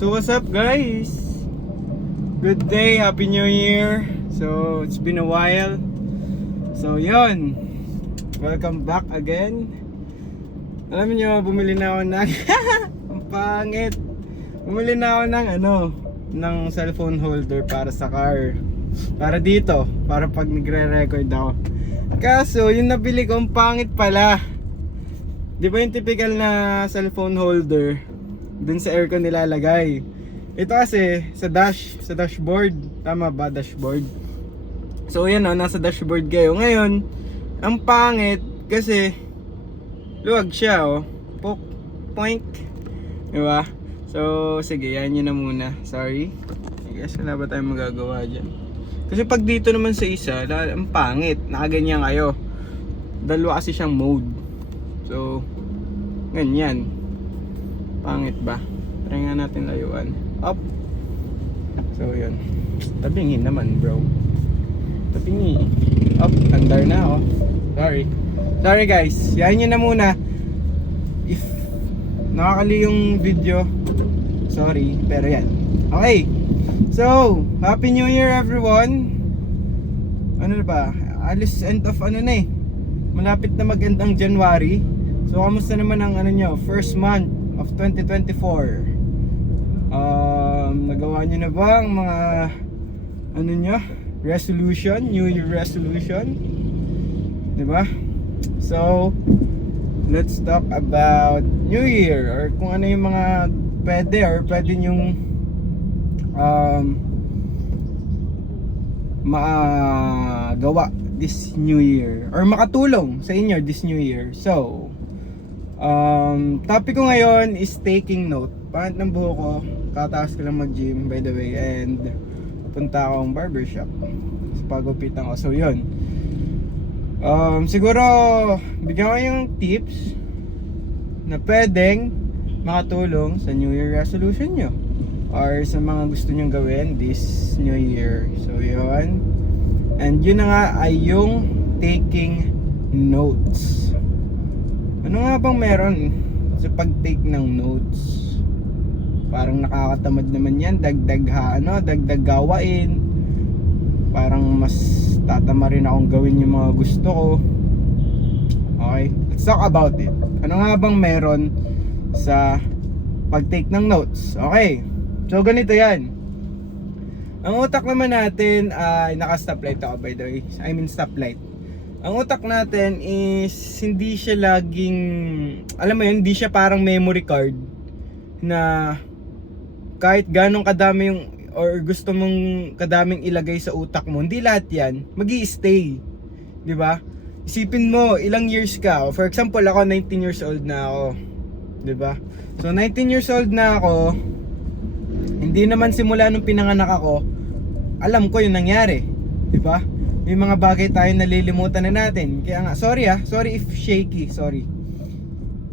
So what's up guys? Good day, Happy New Year. So it's been a while. So yon, welcome back again. Alam niyo, bumili na ako ng ang pangit. Bumili na ako ng cellphone holder para sa car. Para dito, para pag nagre-record ako. Kaso yung nabili ko ang pangit pala. Di ba yung typical na cellphone holder dun sa aircon nilalagay? Ito kasi sa dashboard. Tama ba, dashboard? So yan o, nasa dashboard kayo. Ngayon, ang pangit kasi luwag siya o. Point. Diba? So sige, yan yun na muna. Sorry. I guess wala ba tayong magagawa dyan? Kasi pag dito naman sa isa, ang pangit. Nakaganyan kayo. Dalawa kasi siyang mode. So ganyan. Pangit ba? Try nga natin layuan. Up. So yun. Tabingin naman bro. Tabingin. Up. Andar na oh. Sorry guys. Yan yun na muna. If nakakali yung video, sorry. Pero yan. Okay. So, Happy New Year everyone. Ano na ba? Alis end of malapit na mag-end ang January. So, kamusta naman ang first month of 2024? Nagawa nyo na ba ang mga resolution, New Year resolution? Diba? So, let's talk about New Year or kung ano yung mga pwede nyong magawa this New Year or makatulong sa inyo this New Year. So, topic ko ngayon is taking note. Pangit ng buho ko, kataas ko lang mag-gym by the way, and punta akong barbershop sa pagupitan ko. So yun, siguro bigyan ko yung tips na pwedeng makatulong sa New Year resolution nyo or sa mga gusto nyong gawin this New Year. So yun, and yun na nga ay yung taking notes. Ano nga bang meron sa pag-take ng notes? Parang nakakatamad naman yan, dagdag gawain. Parang mas tatama rin akong gawin yung mga gusto ko. Okay, let's talk about it. Ano nga bang meron sa pag-take ng notes? Okay, so ganito yan. Ang utak naman natin ay naka-stoplight ako by the way. I mean stoplight. Ang utak natin is hindi siya laging, alam mo yun, hindi siya parang memory card na kahit ganong kadami yung or gusto mong kadaming ilagay sa utak mo, hindi lahat yan magi-stay, di ba? Isipin mo ilang years ka. For example, ako 19 years old na ako, di ba? So 19 years old na ako, hindi naman simula nung pinanganak ako alam ko yung nangyari, di ba? May mga bagay tayo nalilimutan na natin. Kaya nga, sorry if shaky, sorry.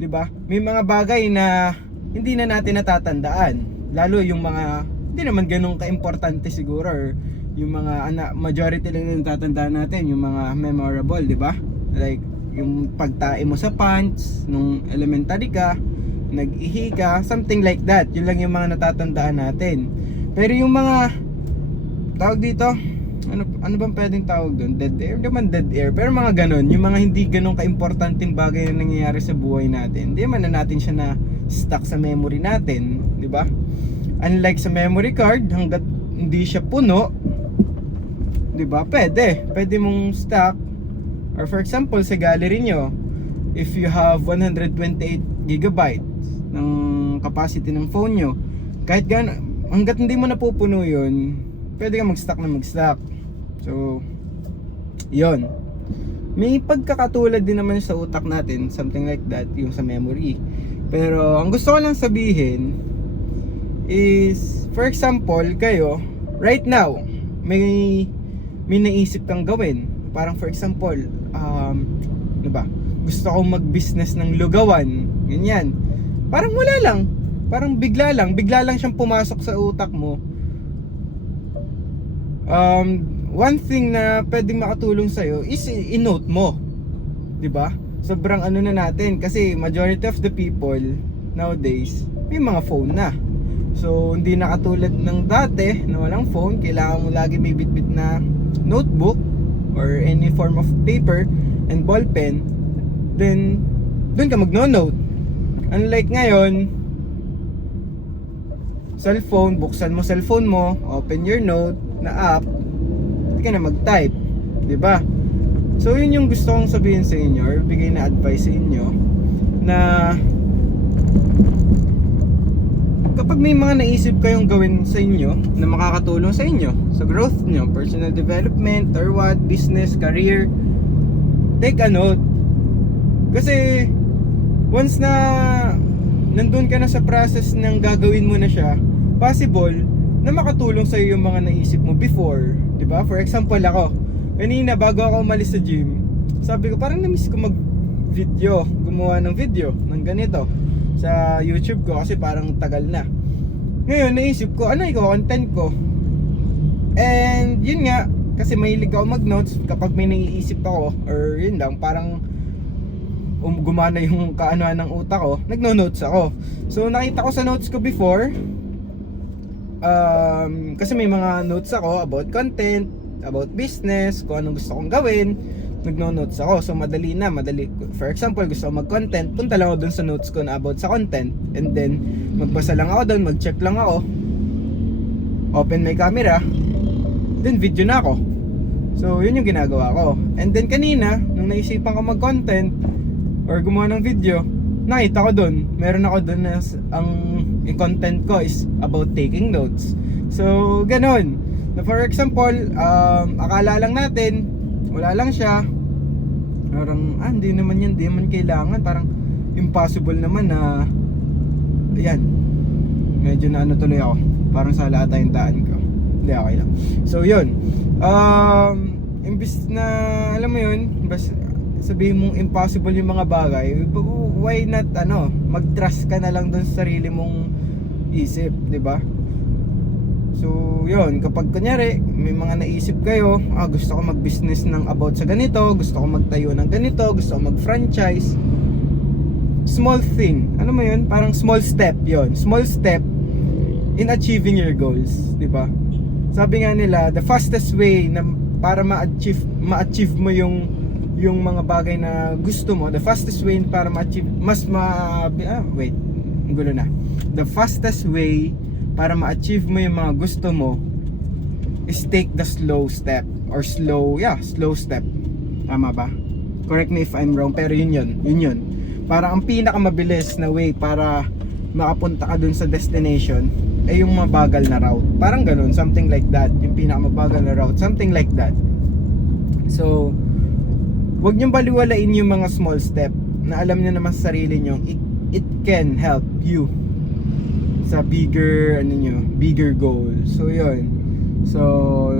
'Di ba? May mga bagay na hindi na natin natatandaan. Lalo yung mga hindi naman ganun ka-importante siguro, or yung mga majority lang yung natatandaan natin, yung mga memorable, 'di ba? Like yung pagtae mo sa pants nung elementary ka, nag-ihi ka, something like that. Yun lang yung mga natatandaan natin. Pero yung mga tawag dito, ano bang pwedeng tawag doon? Dead air? Naman dead air. Pero mga ganon, yung mga hindi ganun ka-importanting bagay na nangyayari sa buhay natin, hindi man na natin siya na stuck sa memory natin, di ba? Unlike sa memory card, hanggat hindi siya puno, di ba? Pwede mong stock. Or for example, sa gallery nyo, if you have 128 gigabytes ng capacity ng phone nyo, kahit gano'n, hanggat hindi mo napupuno yun, pwede ka mag-stock. So, yon. May pagkakatulad din naman sa utak natin, something like that, yung sa memory. Pero, ang gusto ko lang sabihin is, for example, kayo, right now, may naisip kang gawin. Parang for example, ano ba? Gusto kong mag-business ng lugawan. Ganyan. Parang wala lang. Parang bigla lang siyang pumasok sa utak mo. One thing na pwedeng makatulong sa'yo is i-note mo, 'di ba? Sobrang na natin kasi majority of the people nowadays may mga phone na. So hindi na katulad ng dati na walang phone, kailangan mo lagi may bitbit na notebook or any form of paper and ball pen, then doon ka magno-note. Unlike ngayon, cellphone, buksan mo cellphone mo, open your note na app, hindi ka na mag-type, 'di ba? So yun yung gusto kong sabihin sa inyo or bigay na advice sa inyo, na kapag may mga naisip kayong gawin sa inyo na makakatulong sa inyo, sa growth nyo, personal development or what, business, career, take a note. Kasi once na nandun ka na sa process ng gagawin mo na siya, possible na makatulong sa iyo yung mga naisip mo before, 'di ba? For example, ako kanina bago ako umalis sa gym, sabi ko parang na-miss ko mag-video, gumawa ng video ng ganito sa YouTube ko kasi parang tagal na. Ngayon naisip ko, ano i-content ko? And yun nga, kasi mahilig ako mag-notes kapag may naiisip ako, or yun lang, parang gumana yung kaanoan ng utak ko, nagno-notes ako. So nakita ko sa notes ko before, kasi may mga notes ako about content, about business, kung anong gusto kong gawin, nagno-notes ako. So madali. For example, gusto ko mag-content, punta lang ako dun sa notes ko na about sa content, and then magbasa lang ako dun, mag-check lang ako, open my camera, then video na ako. So yun yung ginagawa ko. And then kanina, nung naisipan ko mag-content or gumawa ng video, nakita ko dun, meron ako dun na yung content ko is about taking notes. So ganon. Na for example, akala lang natin wala lang siya, parang hindi naman yan, hindi naman kailangan, parang impossible naman na ayan, medyo na ano tuloy ako, parang sa lahat yung daan ko, hindi, okay lang. So yun, imbis na alam mo yun, bas sabihin mong impossible yung mga bagay, why not mag-trust ka na lang dun sa sarili mong isip, di ba? So yun, kapag kunyari may mga naisip kayo, gusto ko mag-business ng about sa ganito, gusto ko magtayo ng ganito, gusto ko mag-franchise, small thing, ano mo yun, parang small step yun, small step in achieving your goals, di ba? Sabi nga nila, the fastest way na para ma-achieve mo yung mga bagay na gusto mo, the fastest way para ma-achieve, the fastest way para ma-achieve mo yung mga gusto mo is take the slow step, or slow step. Tama ba? Correct me if I'm wrong, pero yun yun. Para ang pinakamabilis na way para makapunta ka dun sa destination ay yung mabagal na route. Parang ganun, something like that. Yung pinakamabagal na route, something like that. So, wag niyong baliwalain yung mga small step na alam niyo naman sa sarili niyo, it can help you sa bigger goal. So yun. So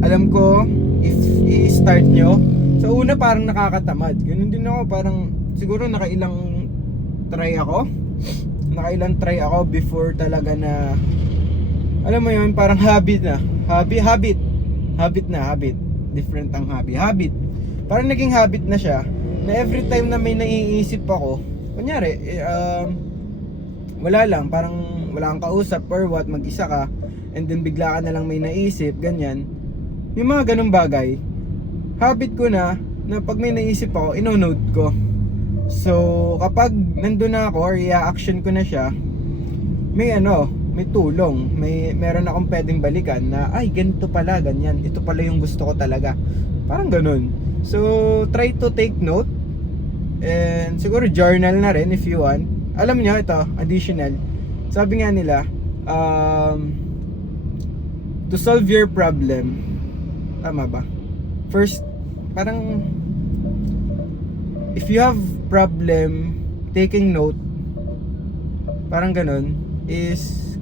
alam ko if i-start nyo, sa una parang nakakatamad. Ganun din ako, parang siguro nakailang try ako before talaga na alam mo yun, parang habit. Different ang habit. Parang naging habit na siya na every time na may naiisip ako, kunyari wala lang, parang wala kang kausap or what, mag-isa ka, and then bigla ka na lang may naisip, ganyan. Yung mga ganung bagay, habit ko na pag may naisip ako, ino-note ko. So, kapag nandun na ako or i-action ko na siya, may tulong, meron akong pwedeng balikan na, ay, ganito pala, ganyan, ito pala yung gusto ko talaga. Parang ganun. So, try to take note, and siguro journal na rin if you want. Alam niyo ito, additional, sabi nga nila, to solve your problem, tama ba? First, parang if you have problem, taking note, parang ganun,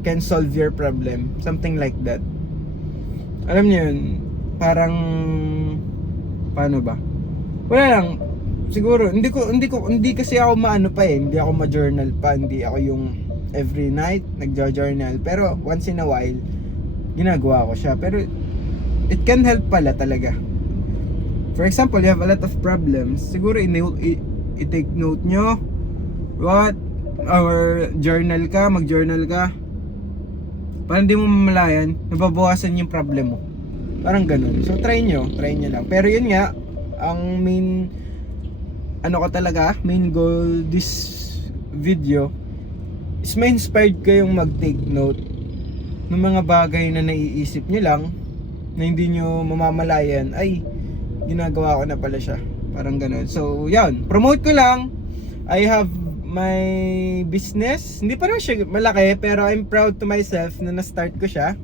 can solve your problem, something like that. Alam niyo yun, parang paano ba? Wala lang, siguro hindi kasi ako hindi ako ma-journal pa, hindi ako yung every night nagjo-journal, pero once in a while ginagawa ko siya. Pero it can help pala talaga. For example, you have a lot of problems, siguro i-take note nyo what or journal ka, mag-journal ka, parang di mo mamalayan, nababawasan yung problem mo. Parang ganun. So try nyo lang. Pero yun nga, ang main main goal this video is ma-inspired kayong mag-take note ng mga bagay na naiisip nyo lang na hindi nyo mamamalayan ay ginagawa ko na pala siya. Parang ganun. So yan, promote ko lang. I have my business. Hindi pa naman siya malaki, pero I'm proud to myself na na-start ko siya.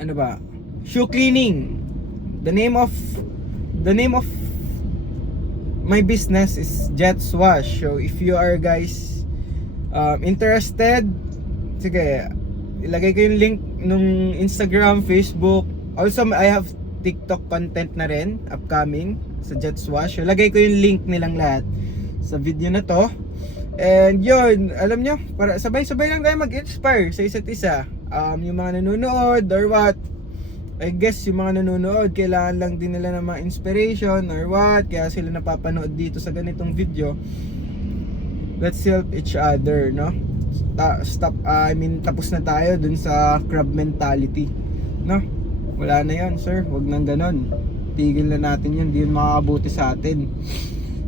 Ano ba? Shoe cleaning. The name of my business is Jets Wash. So if you are guys interested, sige, ilagay ko yung link nung Instagram, Facebook. Also I have TikTok content na rin upcoming sa Jets Wash. So lagay ko yung link nilang lahat sa video na to. And yun, alam nyo, para sabay-sabay lang tayo mag-inspire sa isa't isa. Yung mga nanonood or what, I guess yung mga nanonood, kailangan lang din nila ng mga inspiration or what, kaya sila napapanood dito sa ganitong video. Let's help each other, no? Tapos na tayo dun sa crab mentality, no? Wala na yun, sir. Wag nang ganon. Tigil na natin yun. Hindi yun makakabuti sa atin.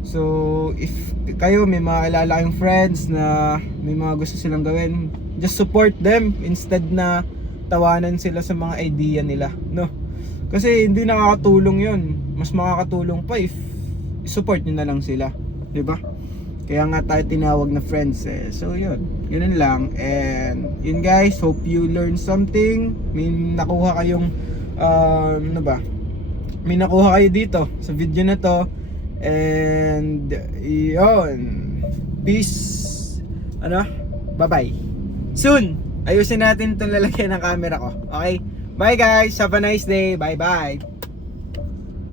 So, if kayo may mga kilala kayong friends na may mga gusto silang gawin, just support them instead na tawanan sila sa mga idea nila, no? Kasi hindi nakakatulong yun. Mas makakatulong pa if support nyo na lang sila, di ba? Kaya nga tayo tinawag na friends eh. So yun, yun lang. And yun guys, hope you learn something. May nakuha kayong may nakuha kayo dito sa video na to. And yun, peace. Bye bye. Soon ayusin natin itong lalagyan ng camera ko. Okay, bye guys, have a nice day. Bye bye.